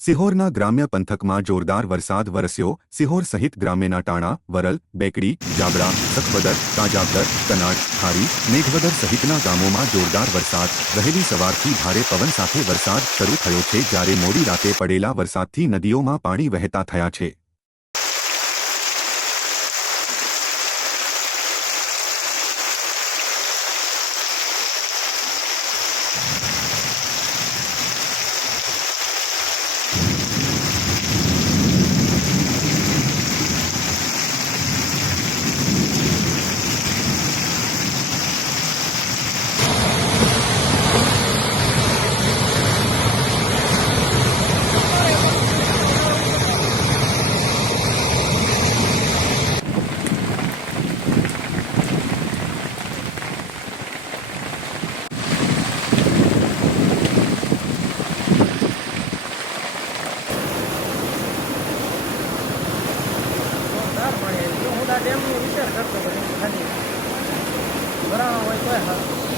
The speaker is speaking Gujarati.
સિહોરના ગ્રામ્ય પંથકમાં જોરદાર વરસાદ વરસ્યો। સિહોર સહિત ગ્રામ્યના ટાણા, વરલ, બેકડી, જાબડા, સખવદર, કાજાબદર, કનાડ, ખારી, મેઘવદર સહિતના ગામોમાં જોરદાર વરસાદ। વહેલી સવારથી ભારે પવન સાથે વરસાદ શરૂ થયો છે, જ્યારે મોડી રાતે પડેલા વરસાદથી નદીઓમાં પાણી વહેતા થયા છે। ડેમનો વિચાર કરતો ભરાવા હોય તો